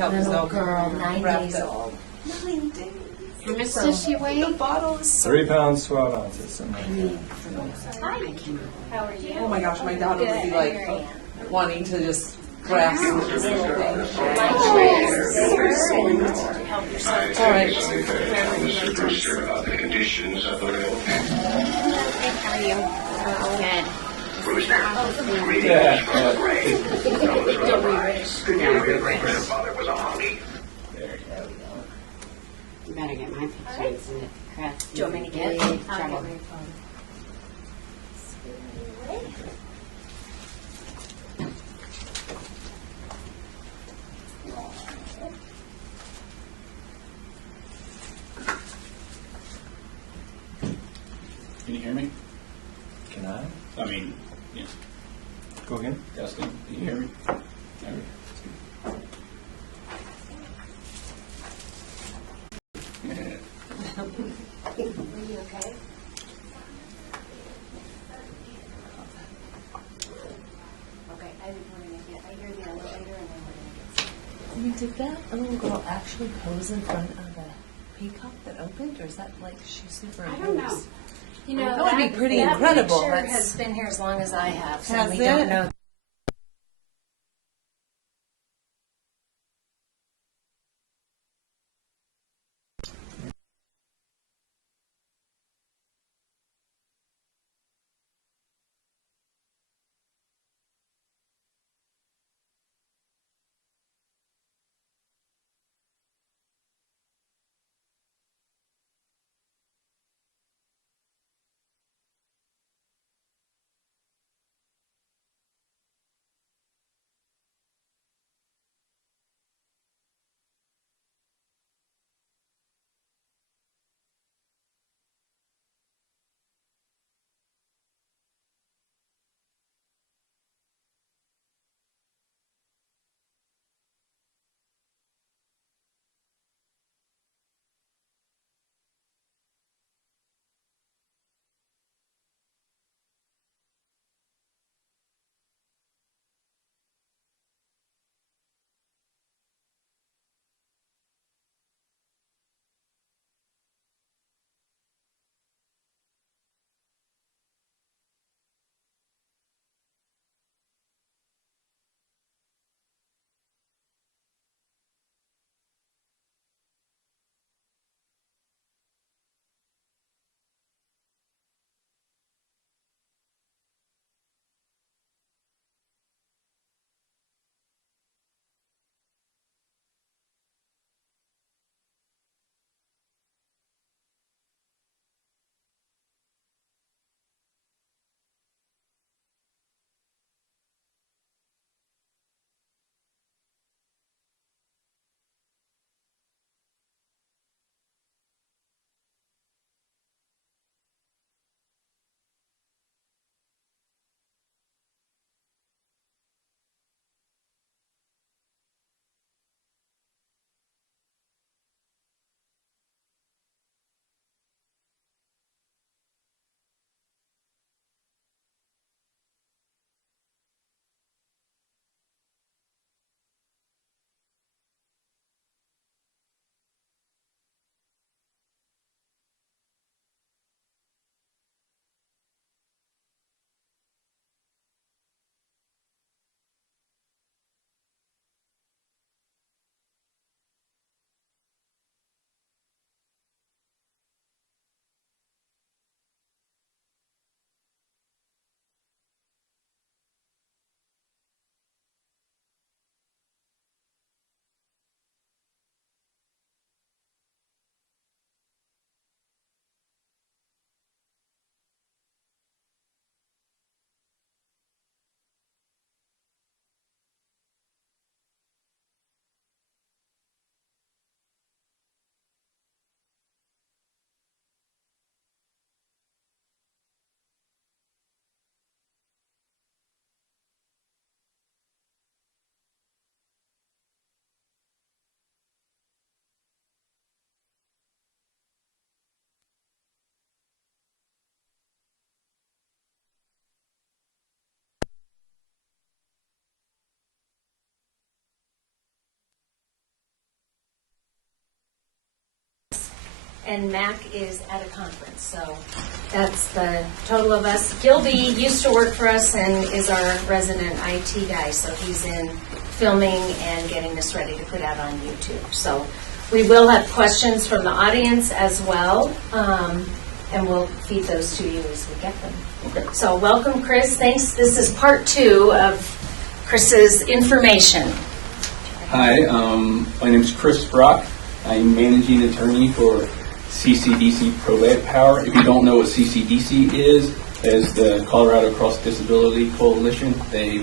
tell because Little they'll girl, 9 wrap days up. old. 9 days. How much does she weigh? The bottle is so 3 pounds, 12 ounces, something like that. Hi. How are you? Oh my gosh, my daughter would be like wanting to just grasp this little thing. All right. Super sure about the conditions of the will. How are you? Good. Bruce now. Yeah. Your great-grandfather was a honky. You better get my pictures in it. Crap. Do you want me to get it? Big I'll trouble. get my phone. Can you hear me? Can I? I mean, yeah, Go again? testing. Can you hear me? There we go. Are you okay? Okay, I didn't want to get. I hear the elevator and then we're going to get. Did that little girl actually pose in front of the peacock that opened, or is that like she's super? I don't know. You know, That would be pretty that incredible. picture That's- has been here as long as I have, so Has we it? don't know. and Mac is at a conference. So that's the total of us. Gilby used to work for us and is our resident IT guy, so he's in filming and getting this ready to put out on YouTube. So we will have questions from the audience as well, and we'll feed those to you as we get them. Okay. So welcome, Chris. Thanks. This is part 2 of Chris's information. Hi, my name is Chris Brock. I'm managing attorney for CCDC Probate Power. If you don't know what CCDC is the Colorado Cross Disability Coalition. They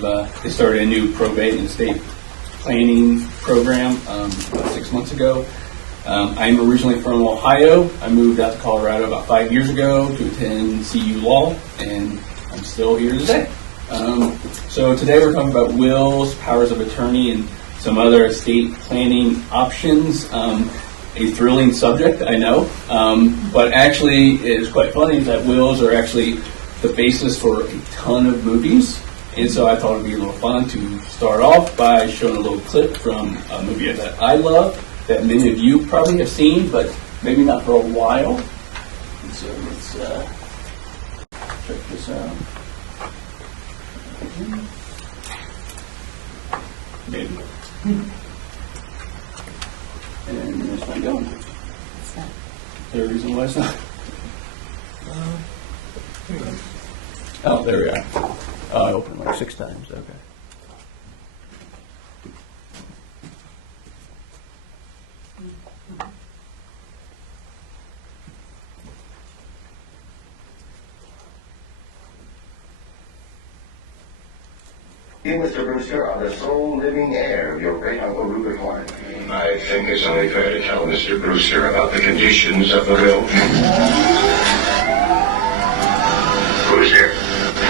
started a new probate and estate planning program about 6 months ago. I'm originally from Ohio. I moved out to Colorado about 5 years ago to attend CU Law, and I'm still here today. So today we're talking about wills, powers of attorney, and some other estate planning options. A thrilling subject, I know, but actually it's quite funny that wills are actually the basis for a ton of movies, and so I thought it would be a little fun to start off by showing a little clip from a movie that I love, that many of you probably have seen, but maybe not for a while. And so let's check this out. Maybe. And where's my going? What's that? Is there a reason why it's not? Oh, there we are. Oh, I opened it like 6 times. Okay. You, Mr. Brewster, are the sole living heir of your great uncle Rupert Horn. I think it's only fair to tell Mr. Brewster about the conditions of the will. Brewster,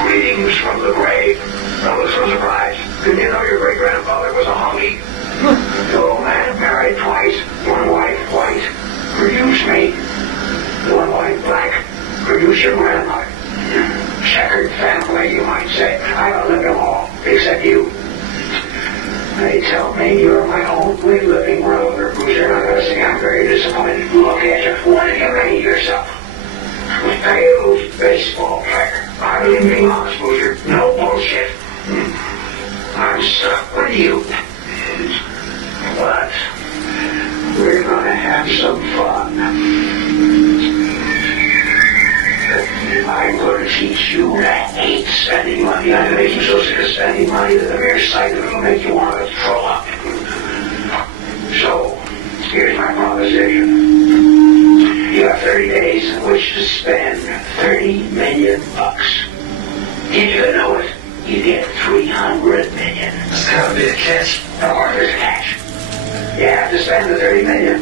greetings from the grave. Don't look so surprised. Didn't you know your great-grandfather was a honky? The old man married twice. One wife white. Produce me. One wife black. Produce your grandmother. Checkered family, you might say. I don't live them all, except you. They tell me you're my only living brother. Brewster, I'm going to say I'm very disappointed. Look at you. What did you make yourself? A failed baseball player. I'm being honest, Brewster. No bullshit. I'm stuck with you. But we're going to have some fun. I'm going to teach you to hate spending money. I'm going to make you so sick of spending money that the mere sight of it will make you want to throw up. So, here's my proposition. You have 30 days in which to spend $30 million. Did you know it? You get $300 million. That's got to be a catch. No, there's a catch. You have to spend the $30 million.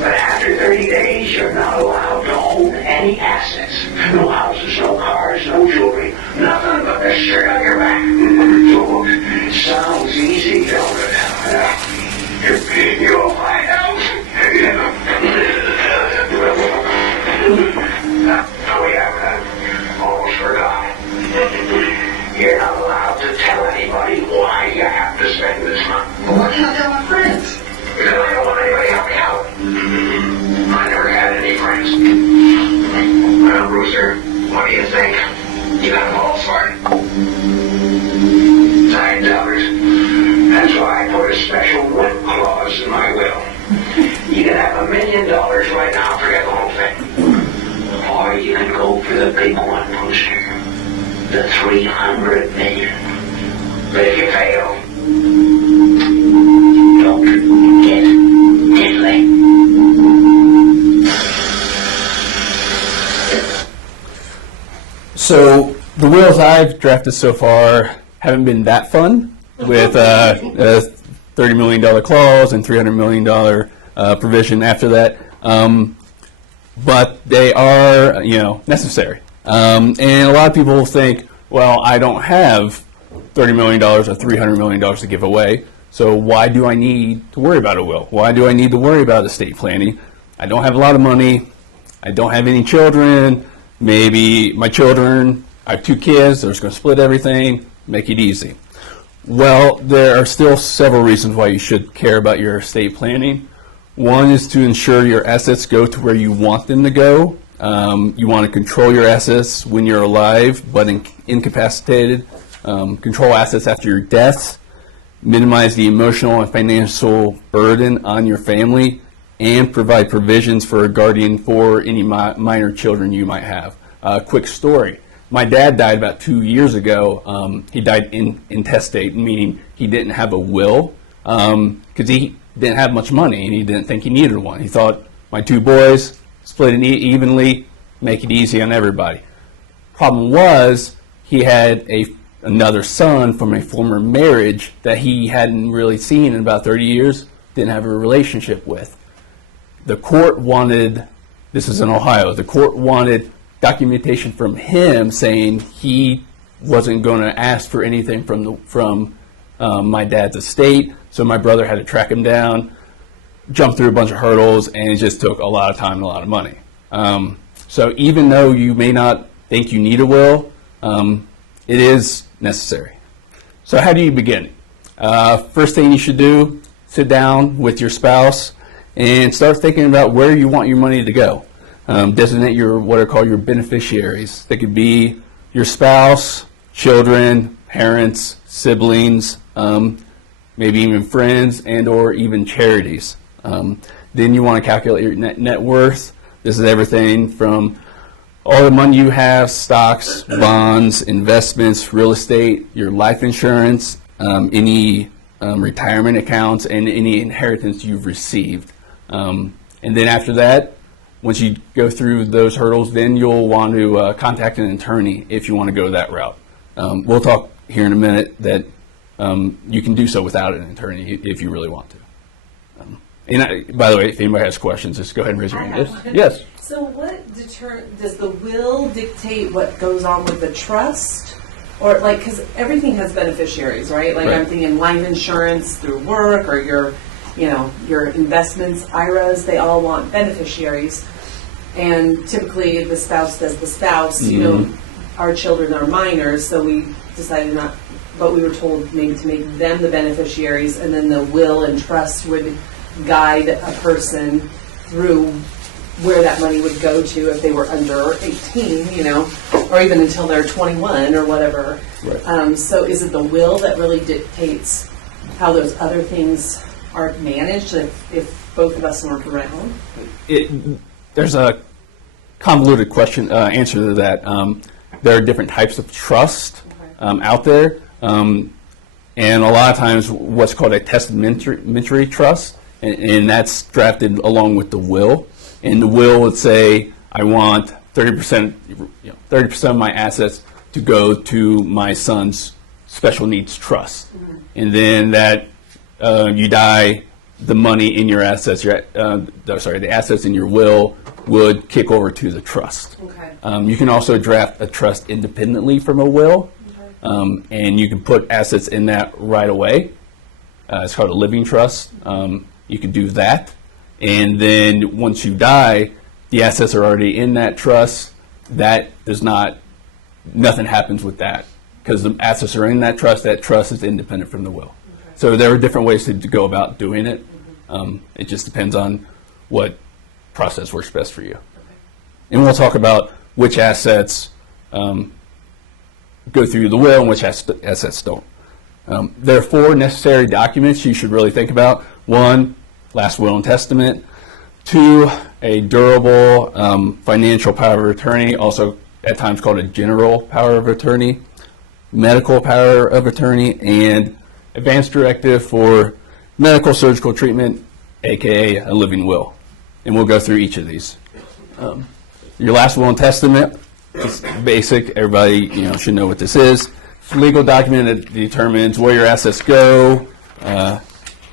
But after 30 days, you're not allowed to own any assets. No houses, no cars, no jewelry. Nothing but the shirt on your back. Sounds easy, don't it? You'll find out. Oh, yeah, almost forgot. You're not allowed to tell anybody why you have to spend this money. Well, why can't I tell my friends? Because I don't want anybody to help me out. I never had any friends. Well, Brewster, what do you think? You got balls for it? $9. That's why I put a special whip clause in my will. You can have $1 million right now, forget the whole thing. Or you can go for the big one, Brewster. The $300 million. But if you fail, don't get diddly. So the wills I've drafted so far haven't been that fun, with a $30 million clause and $300 million provision after that. But they are, necessary. And a lot of people think, well, I don't have $30 million or $300 million to give away, so why do I need to worry about a will? Why do I need to worry about estate planning? I don't have a lot of money. I don't have any children. Maybe my children, I have 2 kids, they're just going to split everything, make it easy. Well, there are still several reasons why you should care about your estate planning. One is to ensure your assets go to where you want them to go. You want to control your assets when you're alive but incapacitated. Control assets after your death. Minimize the emotional and financial burden on your family, and provide provisions for a guardian for any minor children you might have. Quick story. My dad died about 2 years ago. He died intestate, meaning he didn't have a will because he didn't have much money and he didn't think he needed one. He thought, my 2 boys, split it evenly, make it easy on everybody. Problem was, he had another son from a former marriage that he hadn't really seen in about 30 years, didn't have a relationship with. The court wanted, this is in Ohio, the court wanted documentation from him saying he wasn't going to ask for anything from my dad's estate, so my brother had to track him down, jump through a bunch of hurdles, and it just took a lot of time and a lot of money. So even though you may not think you need a will, it is necessary. So how do you begin? First thing you should do, sit down with your spouse and start thinking about where you want your money to go. Designate what are called your beneficiaries. They could be your spouse, children, parents, siblings, maybe even friends and or even charities. Then you want to calculate your net worth. This is everything from all the money you have, stocks, bonds, investments, real estate, your life insurance, any retirement accounts, and any inheritance you've received. And then after that, once you go through those hurdles, then you'll want to contact an attorney if you want to go that route. We'll talk here in a minute that you can do so without an attorney if you really want to. By the way, if anybody has questions, just go ahead and raise your hand. Yes. So does the will dictate what goes on with the trust? Or like, because everything has beneficiaries, right? Like Right. I'm thinking life insurance through work or your investments, IRAs, they all want beneficiaries. And typically the spouse does the spouse, our children are minors, so we decided not, but we were told maybe to make them the beneficiaries, and then the will and trust would guide a person through where that money would go to if they were under 18, or even until they're 21 or whatever. Right. So is it the will that really dictates how those other things are managed if both of us weren't around? There's a convoluted answer to that. There are different types of trust out there, and a lot of times what's called a testamentary trust, and that's drafted along with the will. And the will would say, I want 30% of my assets to go to my son's special needs trust. And then that you die, the money in your assets, the assets in your will would kick over to the trust. Okay. You can also draft a trust independently from a will, and you can put assets in that right away. It's called a living trust. You can do that. And then once you die, the assets are already in that trust. Nothing happens with that because the assets are in that trust is independent from the will. Okay. So there are different ways to go about doing it. It just depends on what process works best for you. Okay. And we'll talk about which assets go through the will and which assets don't. There are 4 necessary documents you should really think about. 1, last will and testament. 2, a durable financial power of attorney, also at times called a general power of attorney, medical power of attorney, and advance directive for medical surgical treatment, aka a living will. And we'll go through each of these. Your last will and testament is basic. Everybody should know what this is. It's a legal document that determines where your assets go,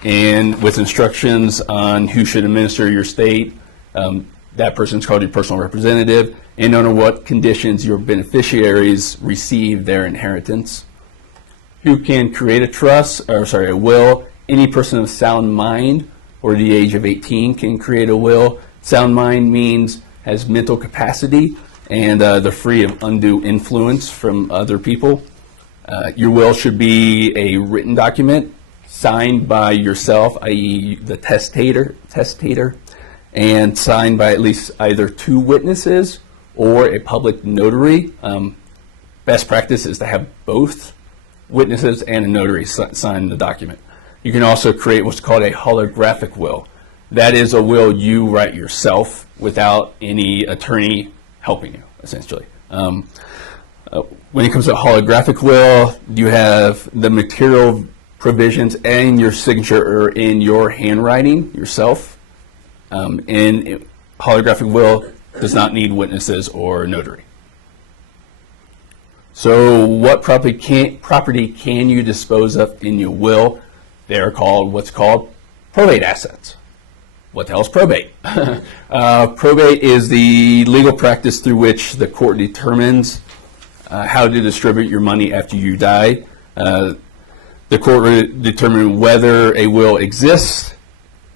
and with instructions on who should administer your estate. That person's called your personal representative, and under what conditions your beneficiaries receive their inheritance. Who can create a will? Any person of sound mind or the age of 18 can create a will. Sound mind means has mental capacity and they're free of undue influence from other people. Your will should be a written document. signed by yourself, i.e. the testator, and signed by at least either 2 witnesses or a public notary. Best practice is to have both witnesses and a notary sign the document. You can also create what's called a holographic will. That is a will you write yourself without any attorney helping you, essentially. When it comes to a holographic will, you have the material provisions and your signature are in your handwriting yourself. And holographic will does not need witnesses or notary. So what property can you dispose of in your will? They're called what's called probate assets. What the hell is probate? Probate is the legal practice through which the court determines how to distribute your money after you die. The court will determine whether a will exists,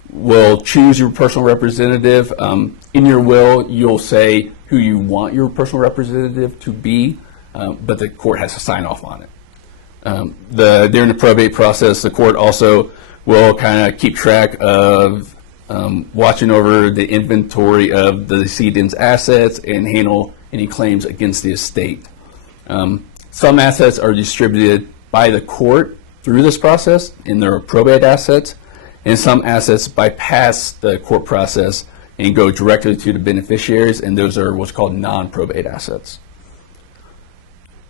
will choose your personal representative. In your will, you'll say who you want your personal representative to be, but the court has to sign off on it. During the probate process, the court also will kind of keep track of watching over the inventory of the decedent's assets and handle any claims against the estate. Some assets are distributed by the court through this process in their probate assets, and some assets bypass the court process and go directly to the beneficiaries, and those are what's called non-probate assets.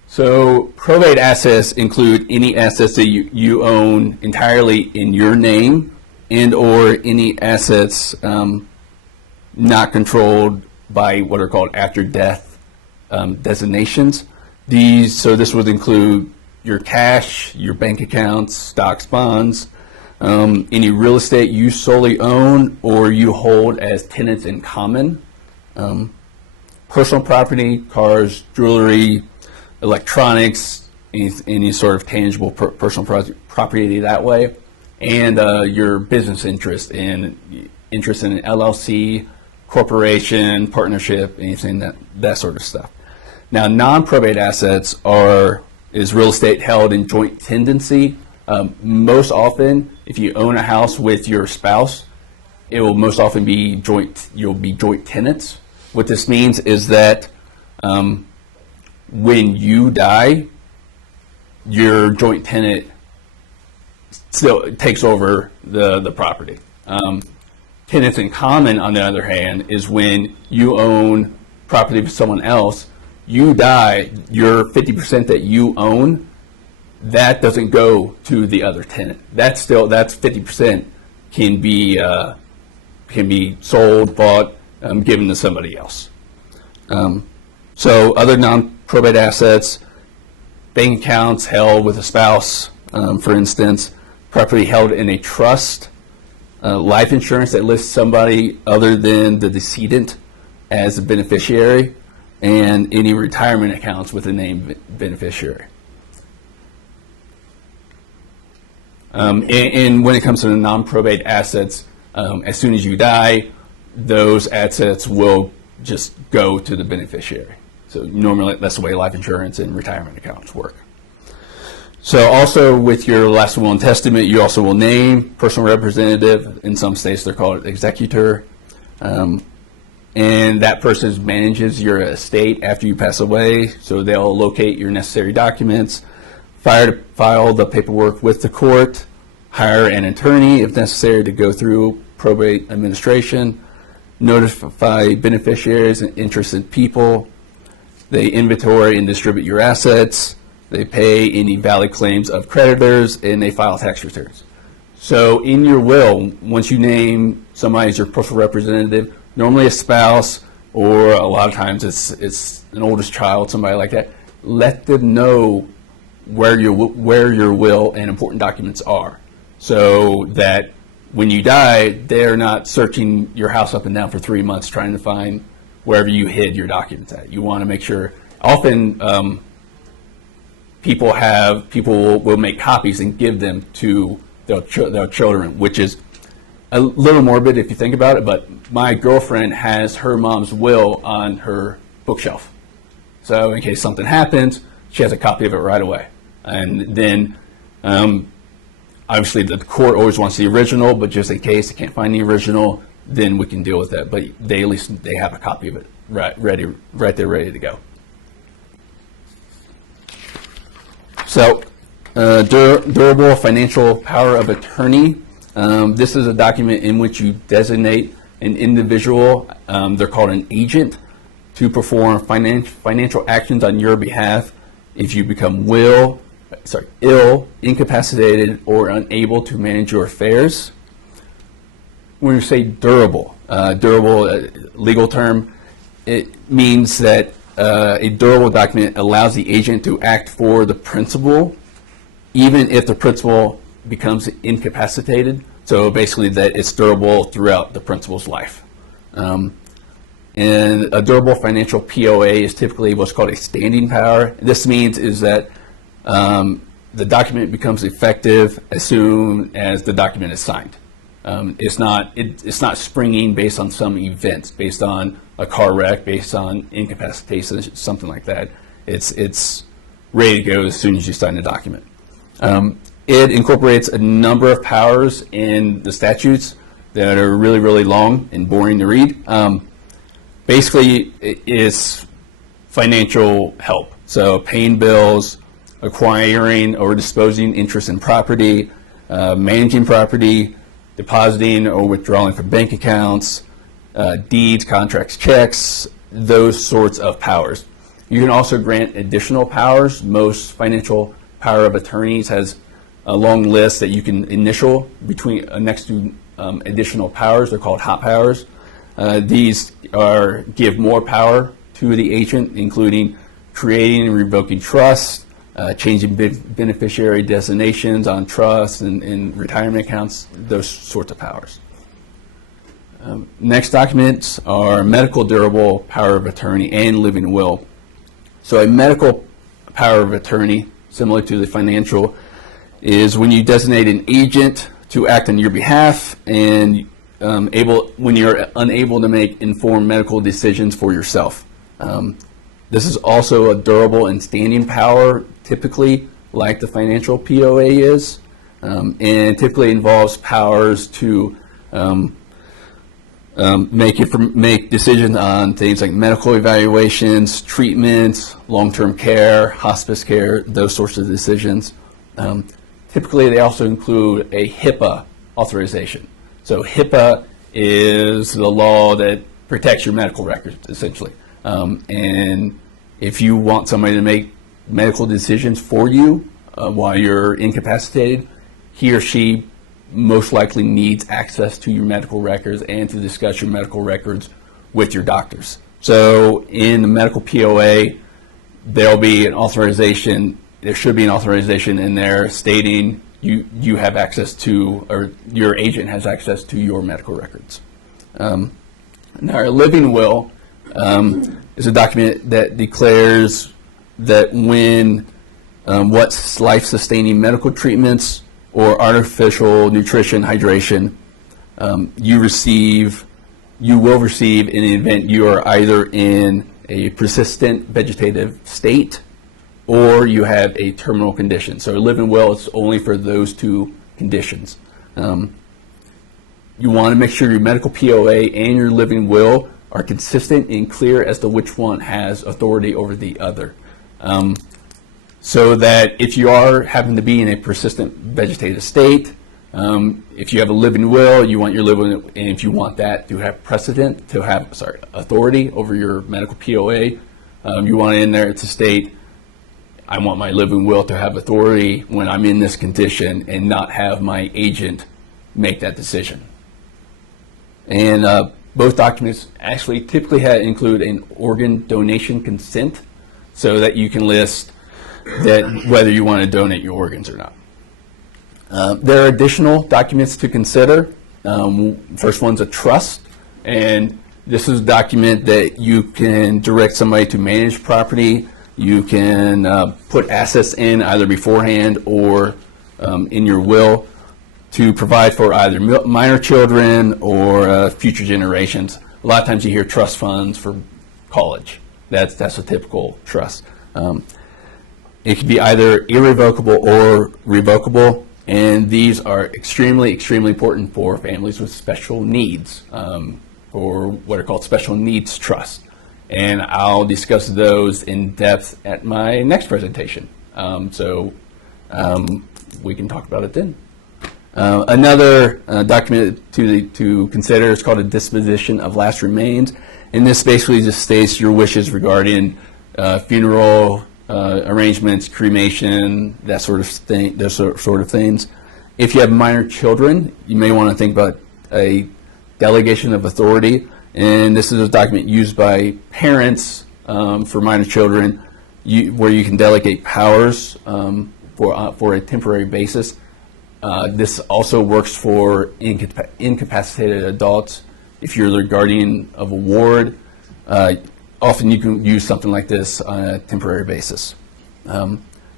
So probate assets include any assets that you own entirely in your name and or any assets not controlled by what are called after death designations. This would include your cash, your bank accounts, stocks, bonds, any real estate you solely own or you hold as tenants in common, personal property, cars, jewelry, electronics, any sort of tangible personal property that way, and your business interest in an LLC, corporation, partnership, anything that sort of stuff. Now, non-probate assets is real estate held in joint tenancy. Most often, if you own a house with your spouse, it will most often be you'll be joint tenants. What this means is that when you die, your joint tenant still takes over the property. Tenants in common, on the other hand, is when you own property with someone else, you die, your 50% that you own, that doesn't go to the other tenant. That's 50% can be sold, bought, given to somebody else. So other non-probate assets, bank accounts held with a spouse, for instance, property held in a trust, life insurance that lists somebody other than the decedent as a beneficiary, and any retirement accounts with a named beneficiary. And when it comes to the non-probate assets, as soon as you die, those assets will just go to the beneficiary. So normally that's the way life insurance and retirement accounts work. So also with your last will and testament, you also will name personal representative. In some states they're called executor. And that person manages your estate after you pass away. So they'll locate your necessary documents, file the paperwork with the court, hire an attorney if necessary to go through probate administration, notify beneficiaries and interested people. They inventory and distribute your assets. They pay any valid claims of creditors, and they file tax returns. So in your will, once you name somebody as your personal representative, normally a spouse, or a lot of times it's an oldest child, somebody like that, let them know where your will and important documents are, so that when you die, they're not searching your house up and down for 3 months trying to find wherever you hid your documents at. You want to make sure. Often, people will make copies and give them to their children, which is a little morbid if you think about it, but my girlfriend has her mom's will on her bookshelf. So in case something happens, she has a copy of it right away. And then obviously the court always wants the original, but just in case they can't find the original, then we can deal with that. But they at least they have a copy of it right there, ready to go. So, durable financial power of attorney. This is a document in which you designate an individual, they're called an agent, to perform financial actions on your behalf if you become ill, incapacitated, or unable to manage your affairs. When you say durable, legal term, it means that a durable document allows the agent to act for the principal, even if the principal becomes incapacitated. So basically that it's durable throughout the principal's life. And a durable financial POA is typically what's called a standing power. This means is that the document becomes effective as soon as the document is signed. It's not springing based on some events, based on a car wreck, based on incapacitation, something like that. It's ready to go as soon as you sign the document. It incorporates a number of powers in the statutes that are really, really long and boring to read. Basically, it is financial help. So paying bills, acquiring or disposing interest in property, managing property, depositing or withdrawing from bank accounts, deeds, contracts, checks, those sorts of powers. You can also grant additional powers. Most financial power of attorneys has a long list that you can initial between next to additional powers. They're called hot powers. These give more power to the agent, including creating and revoking trust, changing beneficiary designations on trusts and retirement accounts, those sorts of powers. Next documents are medical durable power of attorney and living will. So a medical power of attorney, similar to the financial, is when you designate an agent to act on your behalf and when you're unable to make informed medical decisions for yourself. This is also a durable and standing power, typically like the financial POA is, and typically involves powers to make decisions on things like medical evaluations, treatments, long-term care, hospice care, those sorts of decisions. Typically, they also include a HIPAA authorization. So HIPAA is the law that protects your medical records, essentially. And if you want somebody to make medical decisions for you while you're incapacitated, he or she most likely needs access to your medical records and to discuss your medical records with your doctors. So in the medical POA, there'll be an authorization. There should be an authorization in there stating you have access to, or your agent has access to your medical records. Now, our living will is a document that declares that when what life-sustaining medical treatments or artificial nutrition, hydration, you will receive in the event you are either in a persistent vegetative state or you have a terminal condition. So a living will is only for those two conditions. You want to make sure your medical POA and your living will are consistent and clear as to which one has authority over the other. So that if you are having to be in a persistent vegetative state, if you have a living will, you want your living, and if you want that to have precedent, to have, authority over your medical POA, you want it in there to state, I want my living will to have authority when I'm in this condition and not have my agent make that decision. And both documents actually typically include an organ donation consent so that you can list that whether you want to donate your organs or not. There are additional documents to consider. First one's a trust, and this is a document that you can direct somebody to manage property. You can put assets in either beforehand or in your will to provide for either minor children or future generations. A lot of times you hear trust funds for college. That's a typical trust. It can be either irrevocable or revocable. And these are extremely, extremely important for families with special needs, or what are called special needs trusts. And I'll discuss those in depth at my next presentation. We can talk about it then. Another document to consider is called a Disposition of Last Remains, and this basically just states your wishes regarding funeral arrangements, cremation, that sort of thing, those sort of things. If you have minor children, you may want to think about a Delegation of Authority, and this is a document used by parents for minor children, where you can delegate powers for a temporary basis. This also works for incapacitated adults. If you're the guardian of a ward, often you can use something like this on a temporary basis.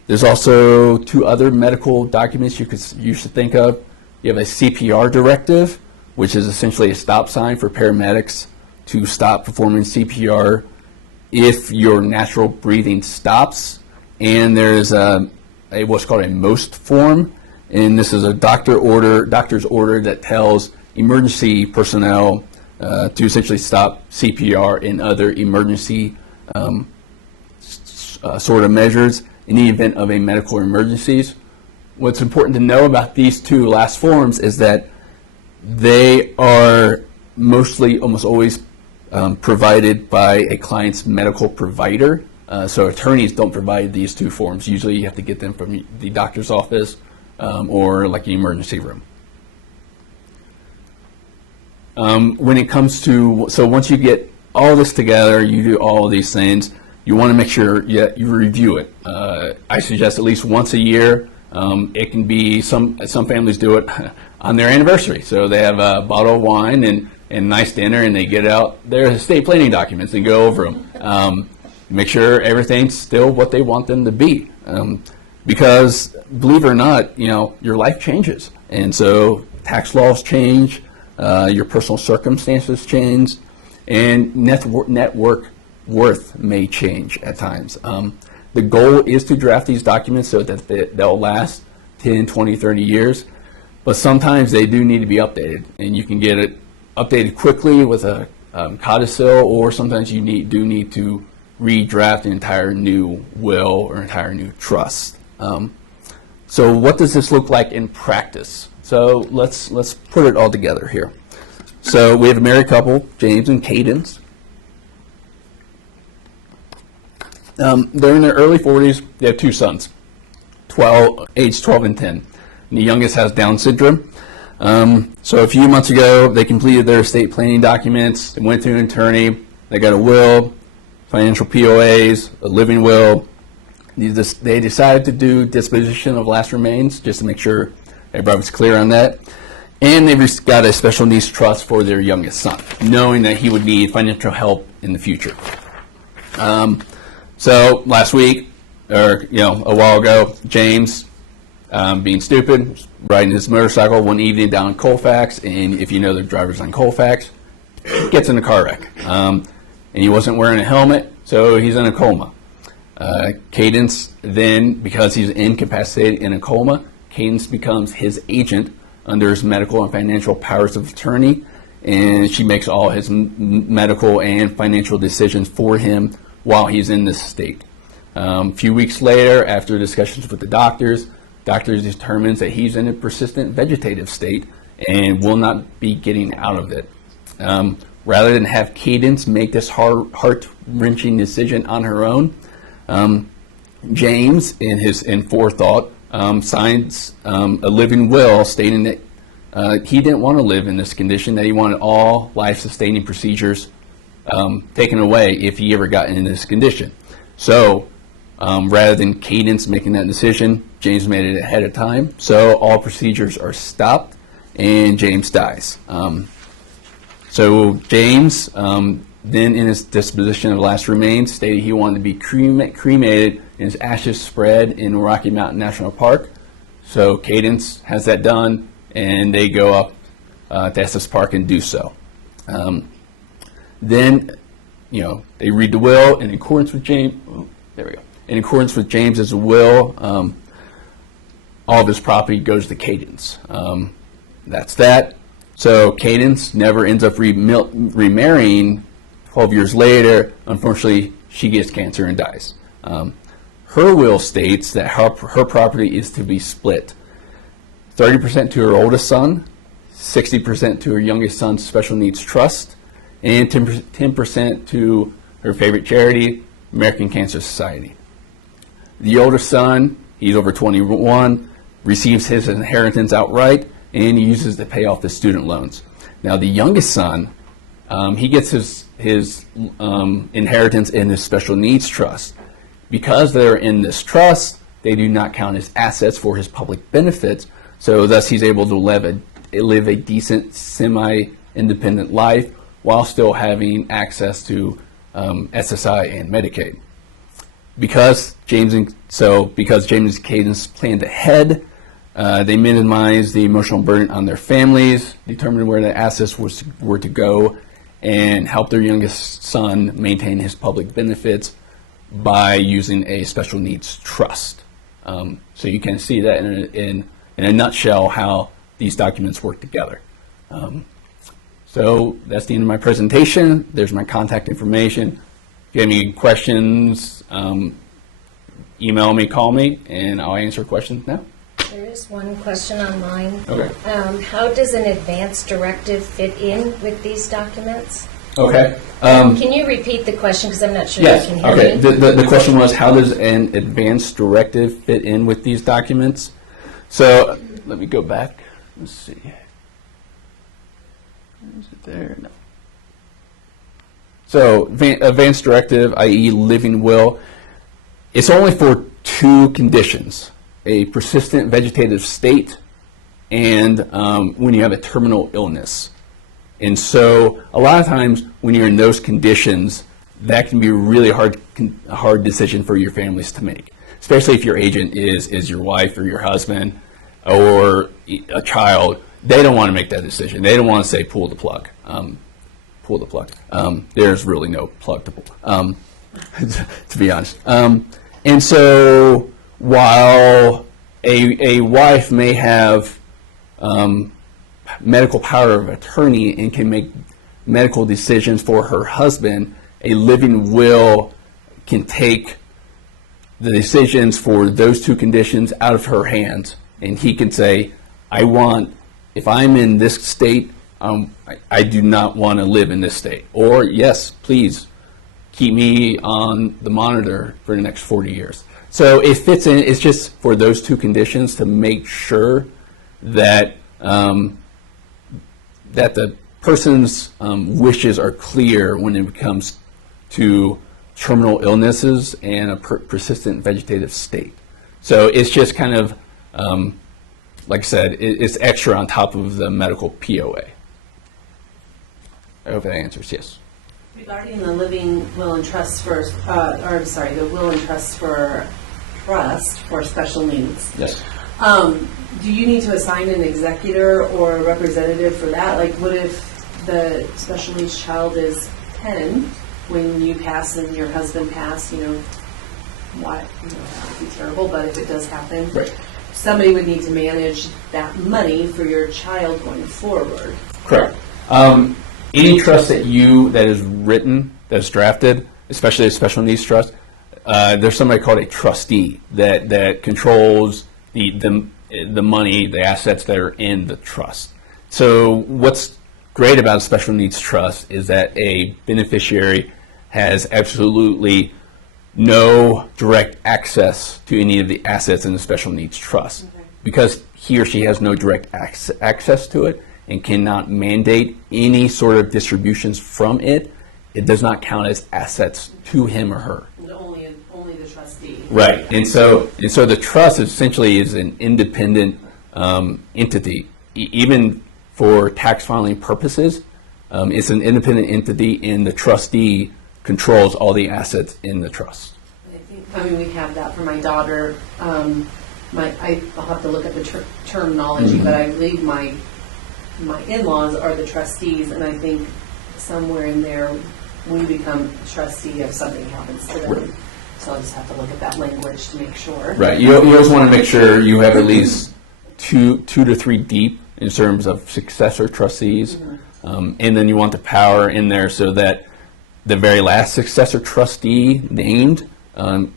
There's also two other medical documents you should think of. You have a CPR directive, which is essentially a stop sign for paramedics to stop performing CPR if your natural breathing stops. And there's what's called a MOST form, and this is a doctor's order that tells emergency personnel to essentially stop CPR and other emergency sort of measures in the event of a medical emergencies. What's important to know about these two last forms is that they are mostly, almost always, provided by a client's medical provider. So attorneys don't provide these two forms. Usually you have to get them from the doctor's office or like an emergency room. When it comes to, so once you get all this together, you do all of these things, you want to make sure you review it. I suggest at least once a year. It can be, some families do it on their anniversary. So they have a bottle of wine and nice dinner, and they get out their estate planning documents and go over them. Make sure everything's still what they want them to be. Because believe it or not, your life changes. And so tax laws change, your personal circumstances change, and net worth may change at times. The goal is to draft these documents so that they'll last 10, 20, 30 years, but sometimes they do need to be updated, and you can get it updated quickly with a codicil, or sometimes you do need to redraft an entire new will or entire new trust. So what does this look like in practice? So let's put it all together here. So we have a married couple, James and Cadence. They're in their early 40s. They have two sons, aged 12 and 10. And the youngest has Down syndrome. So a few months ago, they completed their estate planning documents. They went through an attorney. They got a will, financial POAs, a living will. They decided to do disposition of last remains, just to make sure everybody was clear on that. And they've got a special needs trust for their youngest son, knowing that he would need financial help in the future. So last week, or a while ago, James, being stupid, riding his motorcycle one evening down Colfax, and if you know the drivers on Colfax, gets in a car wreck. And he wasn't wearing a helmet, so he's in a coma. Cadence then, because he's incapacitated in a coma, Cadence becomes his agent under his medical and financial powers of attorney, and she makes all his medical and financial decisions for him while he's in this state. A few weeks later, after discussions with the doctors determines that he's in a persistent vegetative state and will not be getting out of it. Rather than have Cadence make this heart-wrenching decision on her own, James, in forethought, signs a living will stating that he didn't want to live in this condition, that he wanted all life-sustaining procedures taken away if he ever got in this condition. So rather than Cadence making that decision, James made it ahead of time. So all procedures are stopped and James dies. So James, then in his disposition of last remains, stated he wanted to be cremated and his ashes spread in Rocky Mountain National Park. So Cadence has that done, and they go up to Estes Park and do so. Then, they read the will in accordance with James. In accordance with James's will, all of his property goes to Cadence. That's that. So Cadence never ends up remarrying. 12 years later, unfortunately, she gets cancer and dies. Her will states that her property is to be split 30% to her oldest son, 60% to her youngest son's special needs trust, and 10% to her favorite charity, American Cancer Society. The oldest son, he's over 21, receives his inheritance outright, and he uses to pay off the student loans. Now, the youngest son, he gets his inheritance in his special needs trust. Because they're in this trust, they do not count as assets for his public benefits, so thus he's able to live a decent, semi-independent life while still having access to SSI and Medicaid. Because James and Cadence planned ahead, they minimized the emotional burden on their families, determined where the assets were to go, and helped their youngest son maintain his public benefits by using a special needs trust. So you can see that in a nutshell how these documents work together. So that's the end of my presentation. There's my contact information. If you have any questions, email me, call me, and I'll answer questions now. There is one question online. Okay. How does an advance directive fit in with these documents? Okay. Can you repeat the question, because I'm not sure Yes. you can hear Okay. me? The question was, how does an advance directive fit in with these documents? So let me go back. Let's see. Is it there? No. So advance directive, i.e. living will, it's only for two conditions: a persistent vegetative state and when you have a terminal illness. And so a lot of times when you're in those conditions, that can be a really hard decision for your families to make, especially if your agent is your wife or your husband or a child. They don't want to make that decision. They don't want to say pull the plug. Pull the plug. There's really no plug to pull, to be honest. And so while a wife may have medical power of attorney and can make medical decisions for her husband, a living will can take the decisions for those two conditions out of her hands, and he can say, if I'm in this state, I do not want to live in this state. Or, yes, please keep me on the monitor for the next 40 years. So it fits in. It's just for those two conditions to make sure that that the person's wishes are clear when it comes to terminal illnesses and a persistent vegetative state. So it's just kind of, like I said, it's extra on top of the medical POA. I hope that answers, yes. Regarding the living will and trust for, the will and trust for trust for special needs. Yes. Do you need to assign an executor or a representative for that? Like, what if the special needs child is 10 when you pass and your husband passed? That would be terrible, but if it does happen, Right. somebody would need to manage that money for your child going forward. Correct. Any trust that is written, that's drafted, especially a special needs trust, there's somebody called a trustee that controls the money, the assets that are in the trust. So what's great about a special needs trust is that a beneficiary has absolutely no direct access to any of the assets in the special needs trust. Okay. Because he or she has no direct access to it and cannot mandate any sort of distributions from it, it does not count as assets to him or her. Only the trustee. Right, and so the trust essentially is an independent entity, even for tax filing purposes. It's an independent entity, and the trustee controls all the assets in the trust. We have that for my daughter. I'll have to look at the terminology, but I believe my in-laws are the trustees, and I think somewhere in there we become a trustee if something happens to them. So I'll just have to look at that language to make sure. Right. You always want to make sure you have at least two to three deep in terms of successor trustees. And then you want the power in there so that the very last successor trustee named,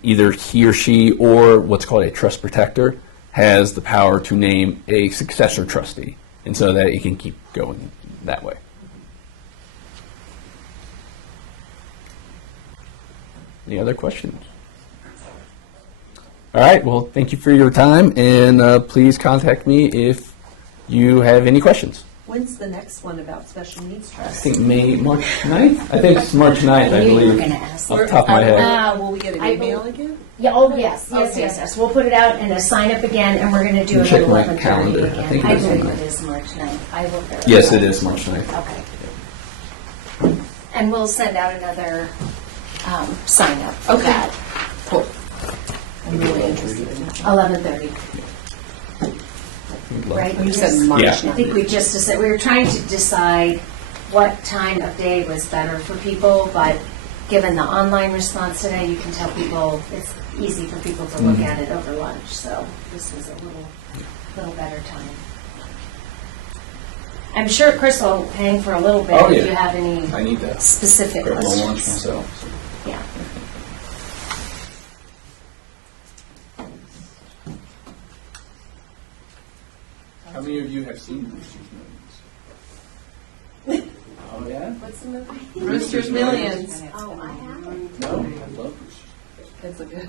either he or she or what's called a trust protector, has the power to name a successor trustee. And so that it can keep going that way. Any other questions? All right. Well, thank you for your time, and please contact me if you have any questions. When's the next one about special needs I trust? think March 9th? I think it's March 9th, I knew you were believe, gonna ask. off the top of my head. Will we get an I email bel- again? Yeah, oh, yes, yes, Okay. yes, yes. We'll put it out in a sign up again, and we're gonna do You it check at my 11:30 calendar. I again. think I it is believe on it there. is March 9th. I will verify. Yes, it is March 9th. Okay. And we'll send out another sign up for Okay. that, Cool. I'm really interested in that. 11:30, right? You said March Yeah. I think 9th. we just decided, we were trying to decide what time of day was better for people, but given the online response today, you can tell people, it's easy for people to look at it over lunch, so this was a little better time. I'm sure Chris will hang for a little bit Oh, if yeah. you have any I need to specific grab a little lunch questions. myself. Yeah. How many of you have seen Brewster's Millions? Oh, yeah? What's the movie? Brewster's Millions. Oh, I haven't. No? I love Brewster's. It's a good.